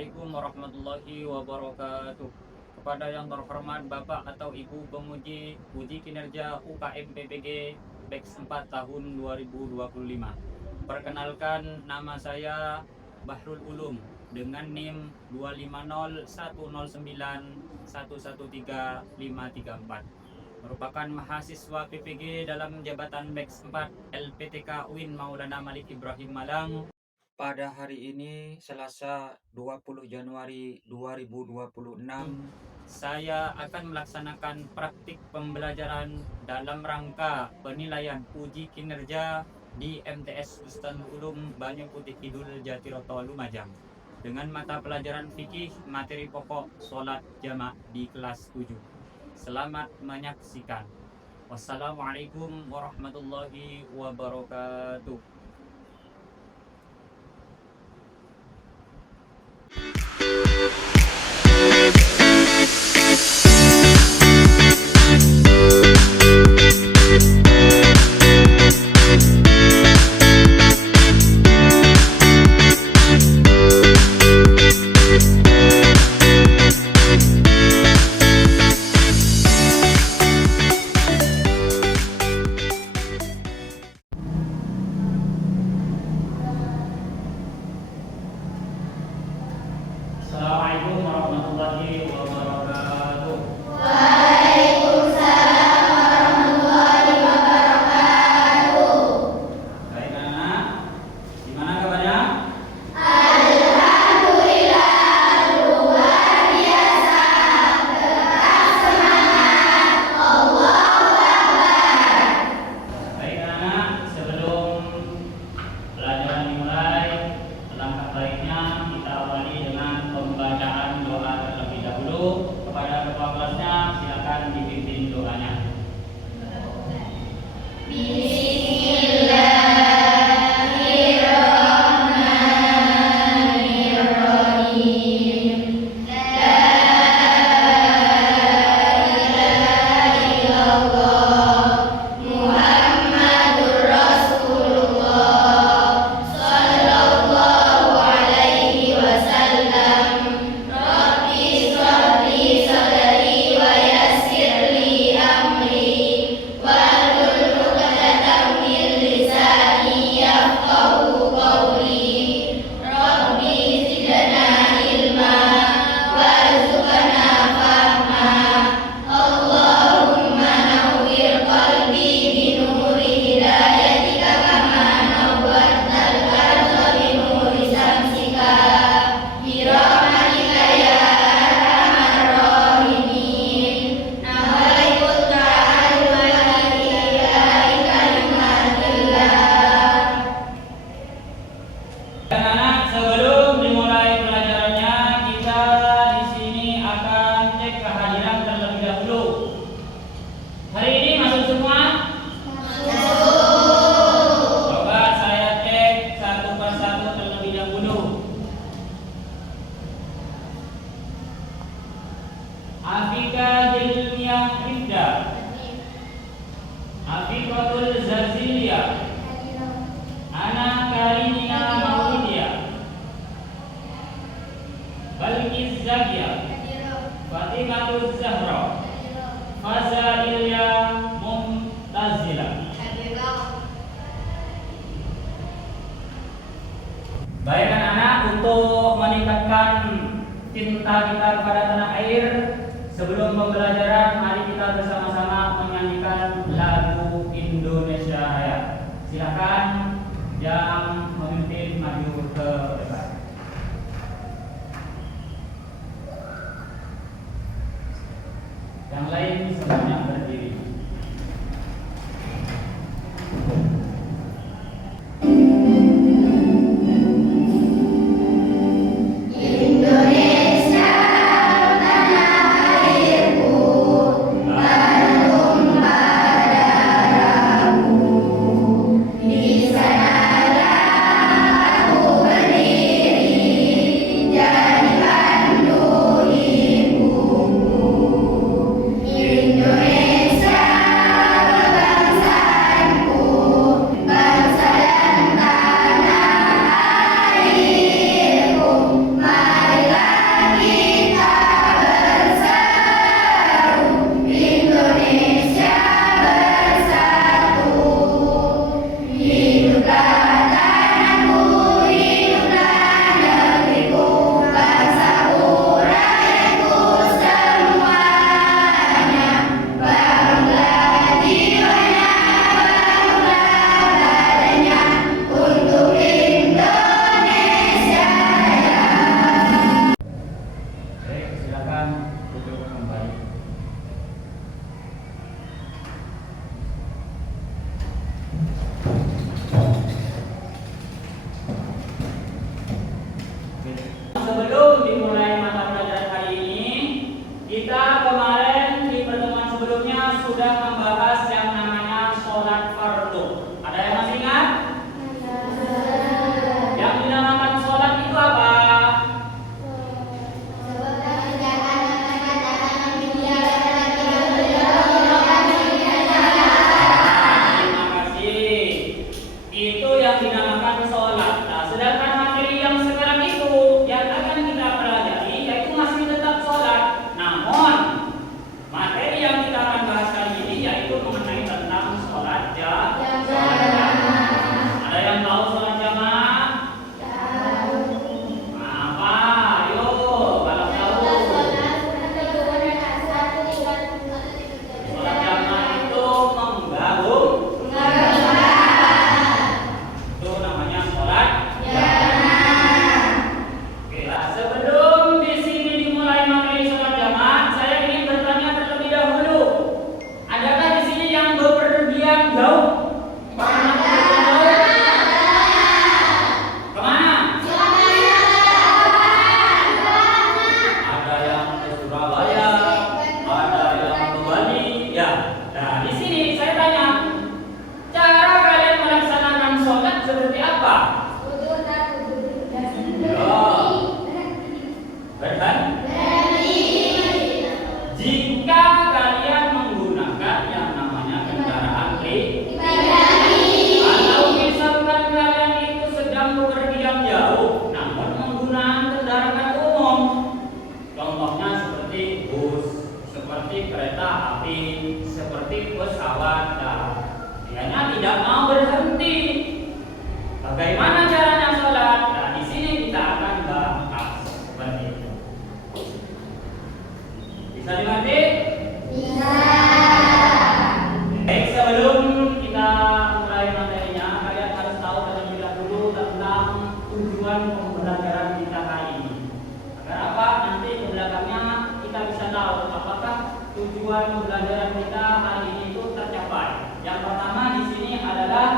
Assalamualaikum warahmatullahi wabarakatuh. Kepada yang terhormat Bapak atau Ibu Pemuji Uji Kinerja UKM PPG Batch 4 tahun 2025. Perkenalkan, nama saya Bahrul Ulum dengan NIM 2501091133534. Merupakan mahasiswa PPG dalam jabatan Batch 4 LPTK UIN Maulana Malik Ibrahim Malang. Pada hari ini, Selasa 20 Januari 2026, saya akan melaksanakan praktik pembelajaran dalam rangka penilaian uji kinerja di MTS Bustanul Ulum Banyu Putih Kidul Jatiroto Lumajang dengan mata pelajaran fikih materi pokok sholat jamaah di kelas 7. Selamat menyaksikan. Wassalamualaikum warahmatullahi wabarakatuh. Assalamualaikum warahmatullahi wabarakatuh. Waalaikumsalam warahmatullahi wabarakatuh. Baik anak, gimana kabarnya? Alhamdulillah, luar biasa. Tetap semangat. Allahu Akbar. Baik anak, sebelum pelajaran dimulai, alangkah baiknya kita awali dengan pembacaan doa terlebih dahulu. Kepada ketua kelasnya, silakan dipimpin doanya. Bismillahirrahmanirrahim. La ilaha illallah Muhammadur Rasulullah sallallahu alaihi wasallam. Rabbi shrahli sadri wa yassirli amri wahlul 'uqdatam min lisani yafqahu qawli. Rabbi zidna ilma warzuqna fahma. Allahumma nawwir qalbi binuri hidayatika kama nawwartal arda binuri syamsika birahmatika ya arhamar rahimin. Nawaitu ta'alluman ilahi kalimatillah. Anak-anak, sebelum dimulai pelajarannya, kita di sini akan cek kehadiran terlebih dahulu. Hari ini masuk semua? Coba saya cek satu persatu terlebih dahulu. Afika Hilmiah Rifda, Afikatul Zazilia, Ana Karimia Maulidia, Balkis Zakia, Fatimatul Zahra, Faza Ilya Mumtazila. Baik anak-anak, untuk meningkatkan cinta kita kepada tanah air, sebelum pembelajaran mari kita bersama-sama menyanyikan lagu Indonesia Raya. Silakan yang memimpin maju ke depan. Yang lain semuanya berdiri. Indonesia tanah airku, bertumpah darahku. Di sanalah aku berdiri, jadi pandu ibuku. Indonesia Jika kalian menggunakan yang namanya kendaraan pribadi, atau misalkan kalian itu sedang bepergian jauh namun menggunakan kendaraan umum, contohnya seperti bus, seperti kereta api, seperti pesawat, dianya tidak mau berhenti. Bagaimana caranya sholat? Nah, di sini kita akan bahas seperti itu. Bisa dimengerti? bisa. Baik, sebelum kita mulai materinya, kalian harus tahu terlebih dahulu tentang tujuan pembelajaran kita hari ini. Agar apa? Nanti di belakangnya kita bisa tahu apakah tujuan pembelajaran kita hari ini itu tercapai. Yang pertama di sini adalah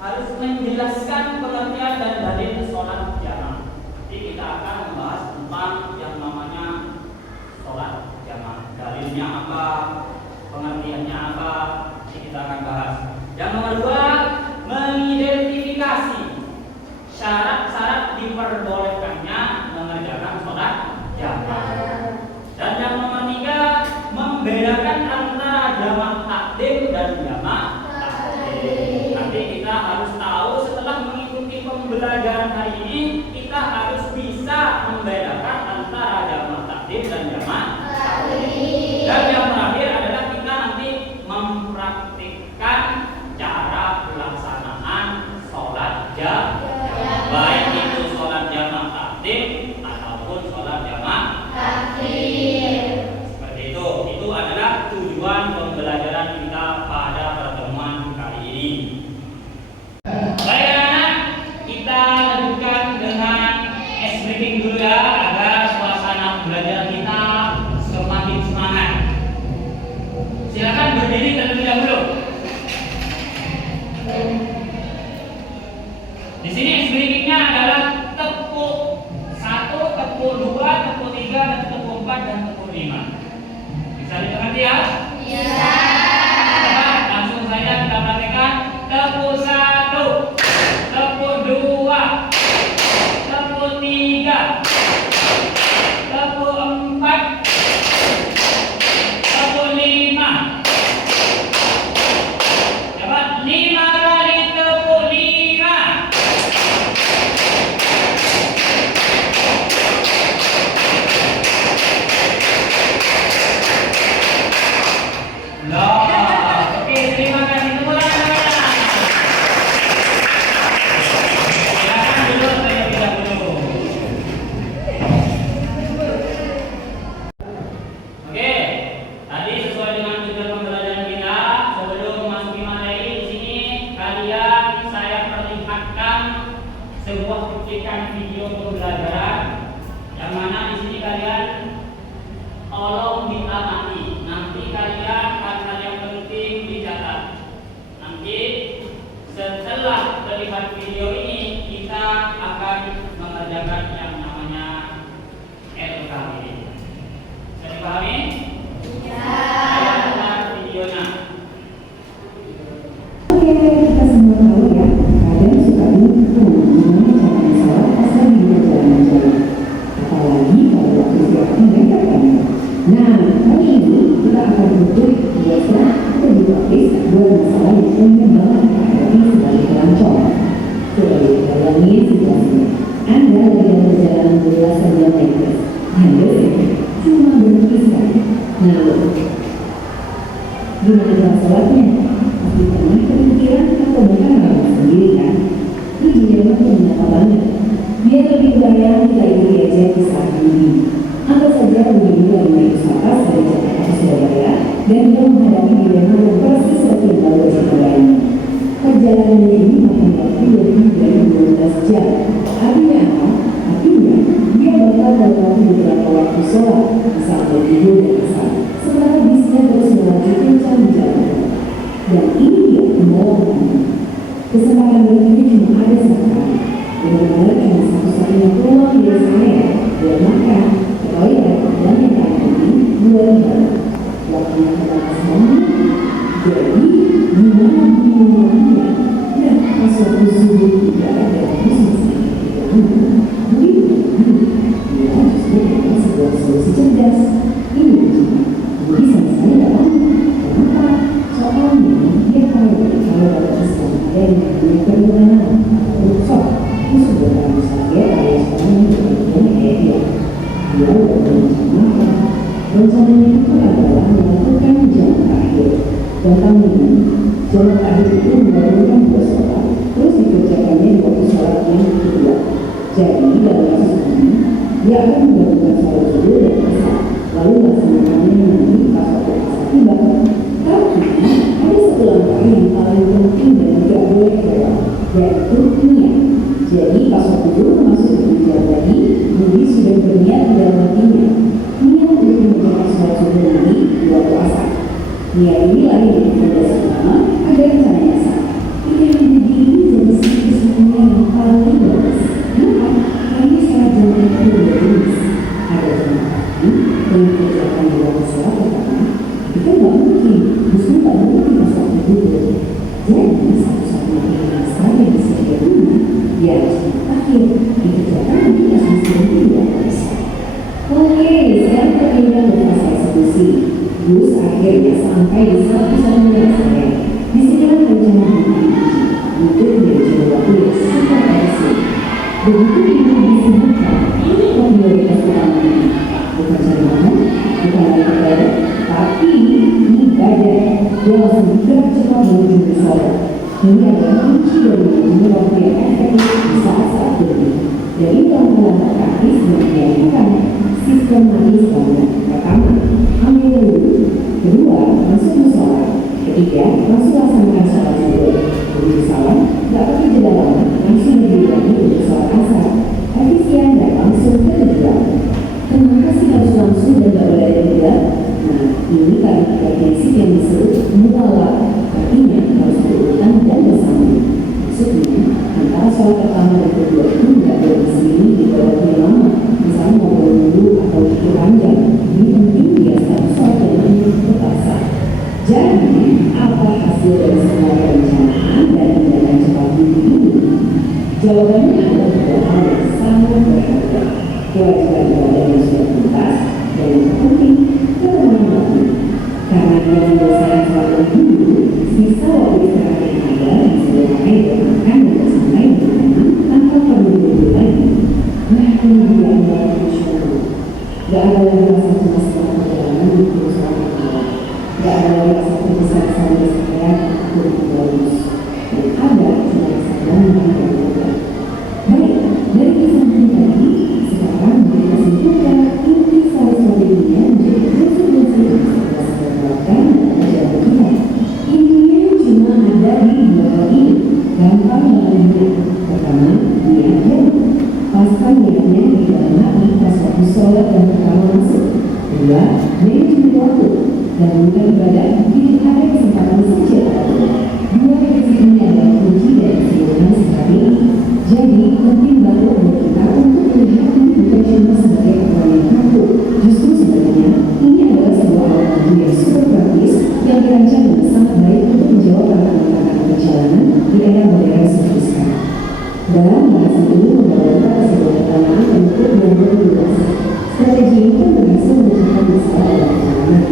harus menjelaskan pengertian dan dalil sholat jamaah. Nanti kita akan membahas tentang yang namanya sholat jamaah. Dalilnya apa? Pengertiannya apa? Nanti kita akan bahas. Yang nomor dua, mengidentifikasi syarat-syarat diperbolehkannya mengerjakan sholat jamaah. Dan yang nomor tiga, membedakan antara jamaah takdim dan jamaah takhir. Nanti kita harus tahu setelah mengikuti pembelajaran hari ini, kita harus bisa membedakan antara jamaah takdim dan jamaah takhir. Dan yang terakhir adalah kita nanti mempraktikkan cara pelaksanaan sholat jamaah, baik itu sholat jamaah takdim ataupun sholat jamaah Takdir. seperti itu. Itu adalah tujuan pembelajaran kita pada pertemuan kali ini. Baik anak-anak, kita lanjutkan dengan ice breaking dulu ya, agar suasana pembelajaran kita semakin semangat. Silakan berdiri terlebih dahulu. Di sini ice breakingnya adalah tepuk 1, tepuk 2, tepuk 3, dan tepuk 4 dan tepuk 5. Bisa dimengerti ya? Bisa. Coba langsung saja kita praktekkan. Tepuk 1, tepuk 2, tepuk 3, tepuk 4, tepuk 5. Coba 5 kali tepuk 5. Nah, oke, terima kasih semua anak-anak. Silakan duduk terlebih dahulu. Oke, tadi sesuai dengan tujuan pembelajaran kita, sebelum memasuki materi di sini, kalian saya perlihatkan sebuah cuplikan video pembelajaran, yang mana di sini kalian tolong diamati. Nanti kalian hal-hal yang penting dicatat. Nanti setelah melihat video ini, kita akan mengerjakan yang namanya LKB. Bisa dipahami? Saya dengar videonya. Oke, kita semua tahu ya, kadang suka bingung gimana caranya sholat asal di jalan-jalan. Apalagi pada waktu siapnya mepet kan. Nah, kali ini kita akan butuh biasa atau dipraktis dua masalah yang umum banget dihadapi sebagai pelancong. Coba bayangin situasinya. Anda lagi dalam perjalanan belasan jam naik bus. Anda cuma berhenti sekali. Nah, gimana cara sholatnya? Pasti pernah kepikiran atau bahkan nggak sendiri kan? Ini dilema tuh menyapa banget. Biar lebih bayang kita ikuti aja di saat ini. Anggap saja pengunjung yang naik pesawat dari Jakarta ke Surabaya dan mau menghadapi dilema yang persis seperti yang baru saja bayangkan. Perjalanan ini makan waktu lebih dari 12 jam. Artinya apa? Artinya dia bakal melewati beberapa waktu sholat, bisa bertidur dan asal. Sementara bisnya terus melanjutkan jam jalan. Dan ini dia penolongan. Kesempatan berikutnya cuma ada satu kali. Benar-benar cuma satu-satunya peluang dari saya buat makan, ke toilet, dan yang lain-lain buat hal. Waktunya terbatas banget. Jadi, gimana dimulainya? Nah, pas waktu subuh tidak ada terus masih begitu. Dia justru adalah sebuah solusi cerdas. Ini Ia menilai fondasi utama agar rencananya sah. Pilihan budi ini jadi satu-satunya yang paling bagus. Kenapa? Karena syarat jaminan itu berjenis. Ada jemaah yang dikerjakan di luar surat pertama, itu kan nggak mungkin, justru tak mungkin masuk itu. Jadi satu-satunya pilihan sah yang disediakan ya harus akhir dikerjakan nanti asumsi tidak bisa. Oke, sekarang kita berfase eksekusi. Terus akhirnya sampai di satu-satunya saya. Disinilah rencana untuk menjadi waktu yang sangat ekstrim. Begitu ini disebutkan, ini prioritas utama ini. Bukan cari mana, bukan lagi kepada, tapi ibadah. Dia langsung bergerak cepat menuju ke sholat. Ini adalah kunci dari menjadi waktu yang efektif di saat-saat ini. Dan itu adalah praktis yang dilakukan sistematis banget. Pertama, ambil dulu. Kedua, masuk musola. Ketiga, langsung laksanakan sholat zuhur. Begitu salam, tidak pakai jeda lama, langsung berdiri untuk sholat asar. Efisien dan langsung ke tujuan. Kenapa sih harus langsung dan tidak boleh ada jeda? Nah, ini karena ada prinsip yang disebut muwala, artinya harus berurutan dan bersambung. Maksudnya, antara sholat pertama dan kedua itu tidak boleh disini di waktu yang lama, misalnya ngobrol dulu atau cukup panjang. Ini penting biar satu sholat yang ini tetap sah. Jadi, apa hasil dari semua perencanaan dan tindakan cepat ini? Jawabannya adalah dua hal yang sangat berharga. Kewajiban ibadah yang sudah tuntas dan yang terpenting ketenangan waktu. Karena dia menyelesaikan sholat dulu, sisa waktu istirahat yang ada bisa dipakai untuk makan dan bersantai dengan tenang tanpa perlu dulu lagi. Nah, ini dia adalah syukur. Gak ada lagi rasa cemas setelah perjalanan untuk sholat malam. Gak ada lagi rasa tergesa-gesa bersekitar untuk bagus. Dan ada cuma rasa damai dan lega. Baik, dari kisah ini tadi, sekarang kita simpulkan inti sari dunia menjadi prinsip-prinsip yang sudah saya terapkan dalam perjalanan kita. Intinya cuma ada di dua hal ini. Gampang mengenai. Pertama, niat jam. Pasang niatnya di dalam hati pas waktu sholat dan pertama masuk. Kedua, manajemen waktu. Dan bukan ibadah, tidak ada kesempatan saja. Dua prinsip ini adalah kunci dari keseluruhan sikap ini. Jadi, penting banget buat kita untuk melihat ini bukan cuma sebagai pertanyaan kaku. Justru sebenarnya, ini adalah sebuah alat yang super praktis yang dirancang dengan sangat baik untuk menjawab tantangan perjalanan di era modern seperti sekarang. Dalam bahasa ini membawa kita ke sebuah pertanyaan untuk yang luas. Strategi ini kan berhasil menciptakan masalah dalam perjalanan.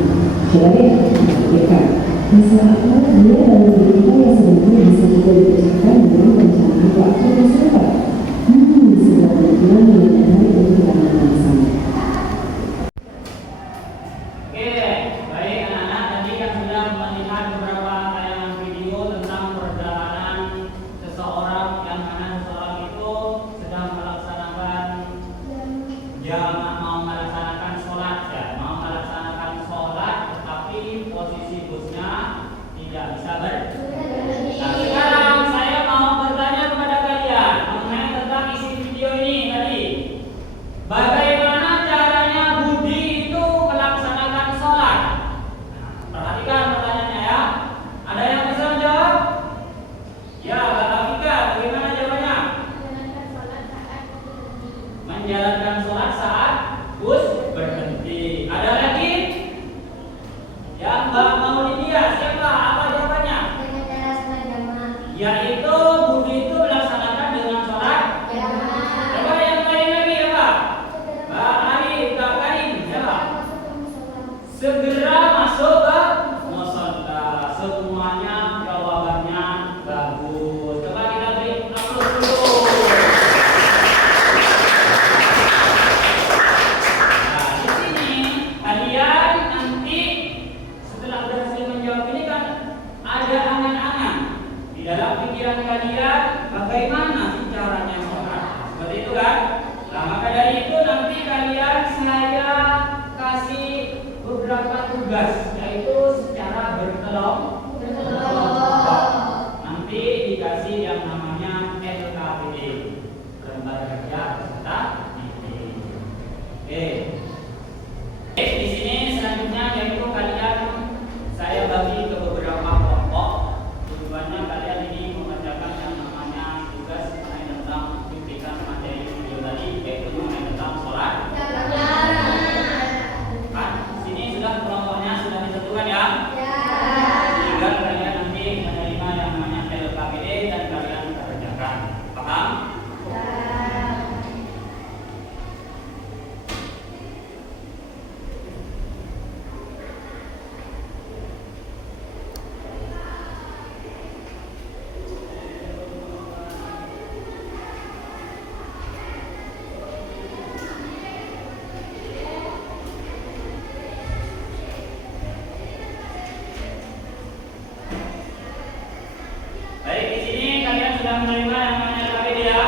Coba deh, pikirkan. Masalah apa dia dalam diri kita yang sebenarnya bisa juga dipecahkan dengan perencanaan waktu yang serupa. Sebuah pemikiran yang menarik untuk kita bersama. Oke, baik anak-anak, tadi kan sudah melihat beberapa tayangan video tentang perjalanan seseorang yang mana seseorang itu sedang melaksanakan mau melaksanakan sholat ya, mau melaksanakan sholat, tetapi posisi busnya tidak bisa Nah, sekarang saya mau bertanya kepada kalian mengenai tentang isi video ini tadi. Bagaimana caranya Budi itu melaksanakan sholat? Nah, perhatikan pertanyaannya ya. Ada yang bisa menjawab? Ya, Kak Afika, bagaimana jawabannya? Menjalankan sholat saat bus berhenti. Ada lagi? Yang Mbak Maulidia, siapa? Apa jawabannya? Yaitu Budi itu melaksanakan dengan sholat jamaah. Coba yang lain lagi ya Pak. Mbak Arif, Kak Karim, siapa? Segera masuk ke musola. Semuanya jawabannya bagus. Coba kita beri aplaus dulu. Nah, di sini kalian nanti setelah berhasil menjawab ini kan ada angan-angan di dalam pikiran kalian bagaimana sih caranya sholat. Seperti itu kan? Nah, maka dari itu nanti kalian saya kasih beberapa tugas, yaitu secara berkelompok. Nanti dikasih yang namanya LKPD, lembar kerja peserta didik. Oke. Di sini selanjutnya yaitu kalian saya yang menerima yang namanya KBD ya?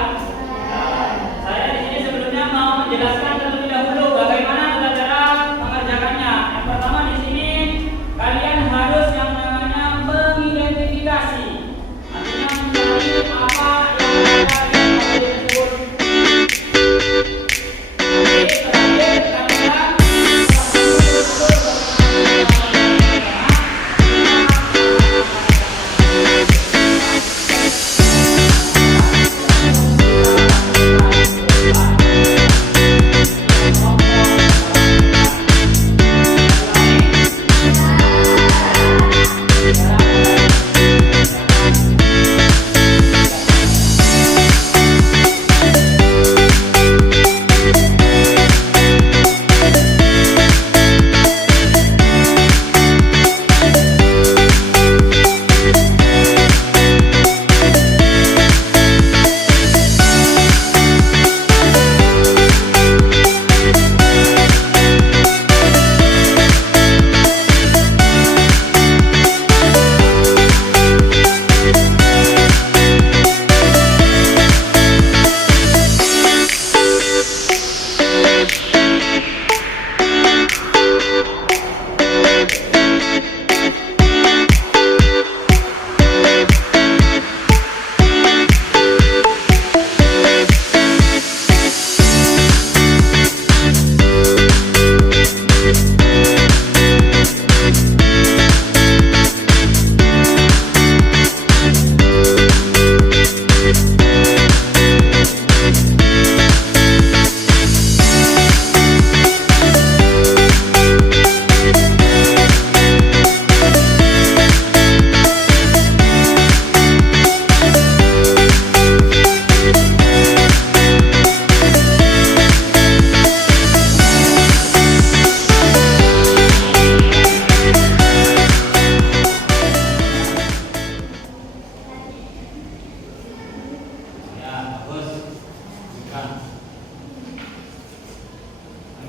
Saya di sini sebelumnya mau menjelaskan terlebih dahulu bagaimana tata cara mengerjakannya. Yang pertama di sini kalian harus yang namanya mengidentifikasi. Artinya mencari apa yang ada di KBD tersebut. Oke, terakhir kalian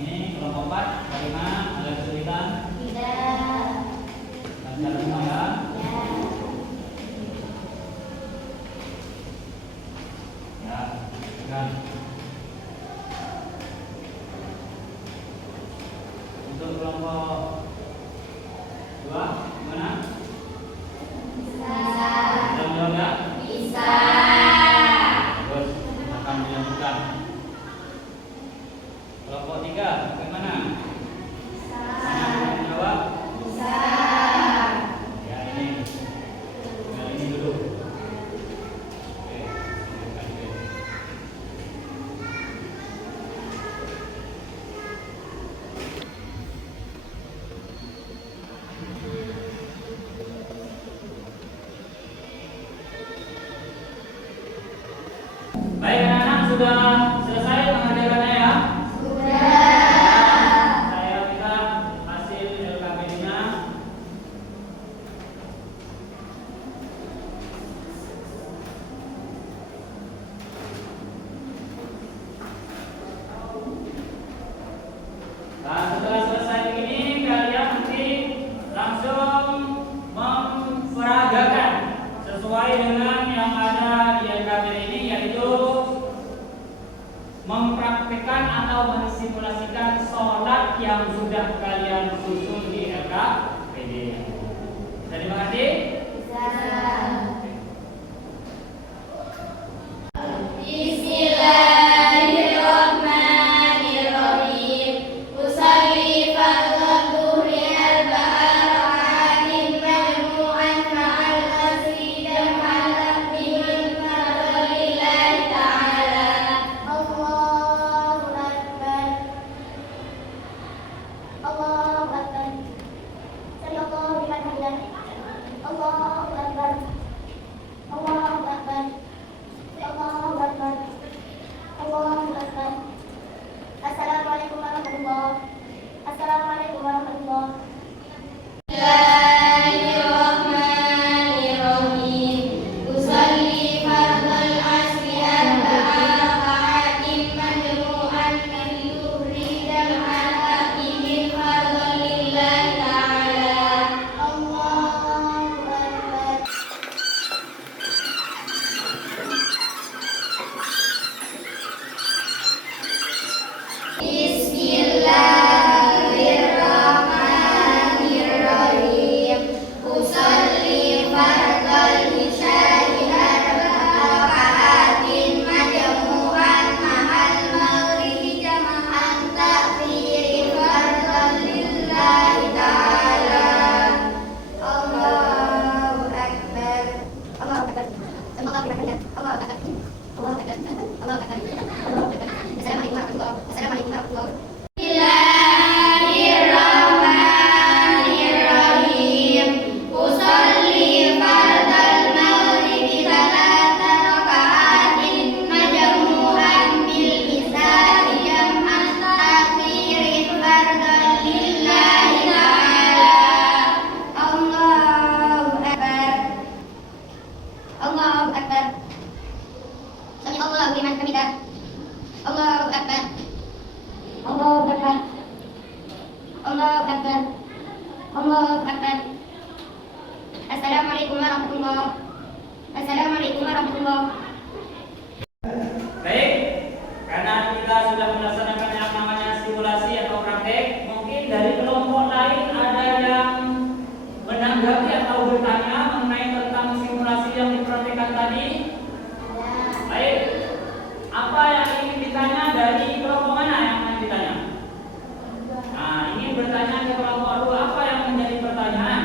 ini kelompok 4 bagaimana? Ada kesulitan? Tidak. Lancar semua ya? Ya, silakan. Untuk kelompok 2 gimana? Bisa. Bisa menjawab ya? Bisa. Terus akan dilanjutkan. Kelompok 3 bagaimana? Bisa. Mana yang menjawab? Bisa. Ya ini. Tinggal ini dulu. Oke, lanjutkan dulu. Allahu Akbar. Assalamualaikum warahmatullahi. Assalamualaikum warahmatullahi. Baik, karena kita sudah melaksanakan yang namanya simulasi atau praktek, mungkin dari kelompok lain ada yang menanggapi atau bertanya mengenai tentang simulasi yang dipraktekkan tadi. Baik, apa yang ingin ditanya dari kelompok mana yang ingin ditanya? Nah, ingin bertanya ke kelompok dua, apa yang menjadi pertanyaan?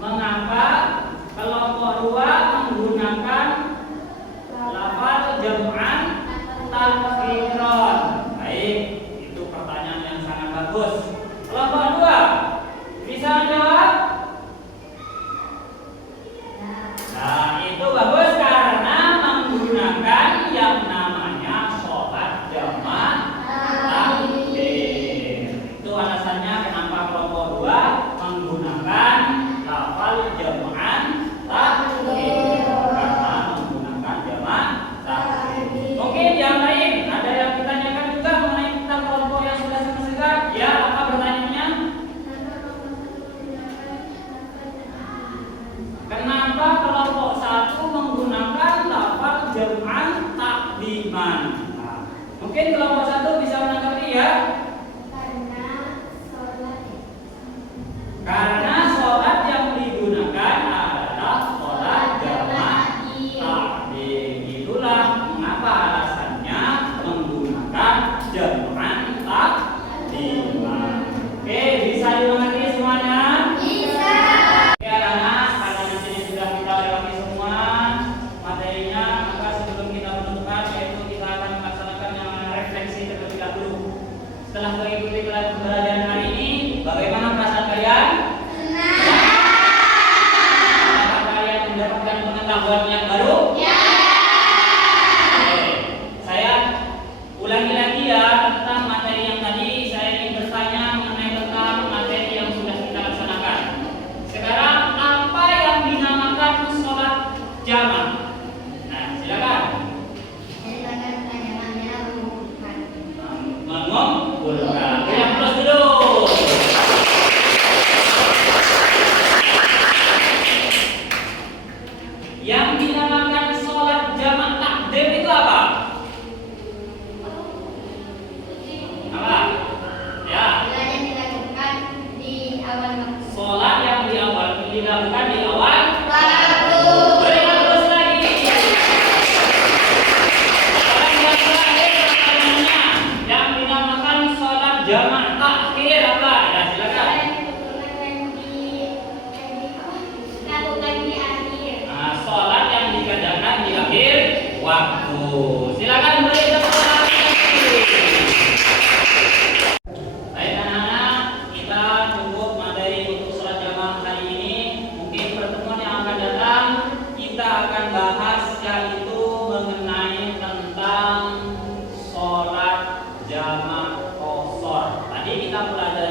Mengapa kelompok dua menggunakan lafaz jam'an takhiran? Baik, itu pertanyaan yang sangat bagus. Kelompok dua bisa menjawab? Nah, itu bagus karena menggunakan yang namanya sholat jamaah takbir. Itu alasannya kenapa kelompok dua menggunakan lafal jam'an takbir, karena menggunakan jamaah takbir. Mungkin yang lain ada yang ditanyakan juga mengenai tentang kelompok yang sudah selesai. Ya, apa pertanyaannya? Kenapa kelompok satu menggunakan lafal jam'an takdiman? Nah, mungkin kelompok satu bisa menanggapi ya. Karena sholat yang digunakan adalah sholat jamaah takdim. Itulah mengapa alasannya menggunakan jam'an takdiman. Oke, bisa dimengerti semuanya? Bisa. Oke anak-anak, karena di sini sudah kita lewati semua materinya, maka sebelum kita menentukan yaitu kita akan melaksanakan yang namanya refleksi terlebih dahulu. Setelah mengikuti pelajaran hari ini, bagaimana perasaan kalian? Apakah kalian mendapatkan pengetahuan yang baru? Ya. Oke, saya ulangi lagi ya tentang materi yang tadi. Saya ingin bertanya mengenai tentang materi yang sudah kita laksanakan. Sekarang apa yang dinamakan sholat jamaah? Nah, silakan. Mengumpulkan. Yang plus dulu. Yang dinamakan sholat jamaah takdim itu apa? Apa? Ya, sholat yang dilakukan di awal. Berikan terus lagi. Sekarang yang terakhir pertanyaannya, yang dinamakan sholat jamaah takhir apa? Ya, silakan. Nah, sholat yang dikerjakan di akhir waktu. Silakan beri tepuk tangan. Baik anak-anak, kita cukup materi untuk sholat jamaah hari ini. Mungkin pertemuan yang akan datang kita akan bahas yaitu mengenai tentang sholat jamaah qashar. Tadi kita pelajari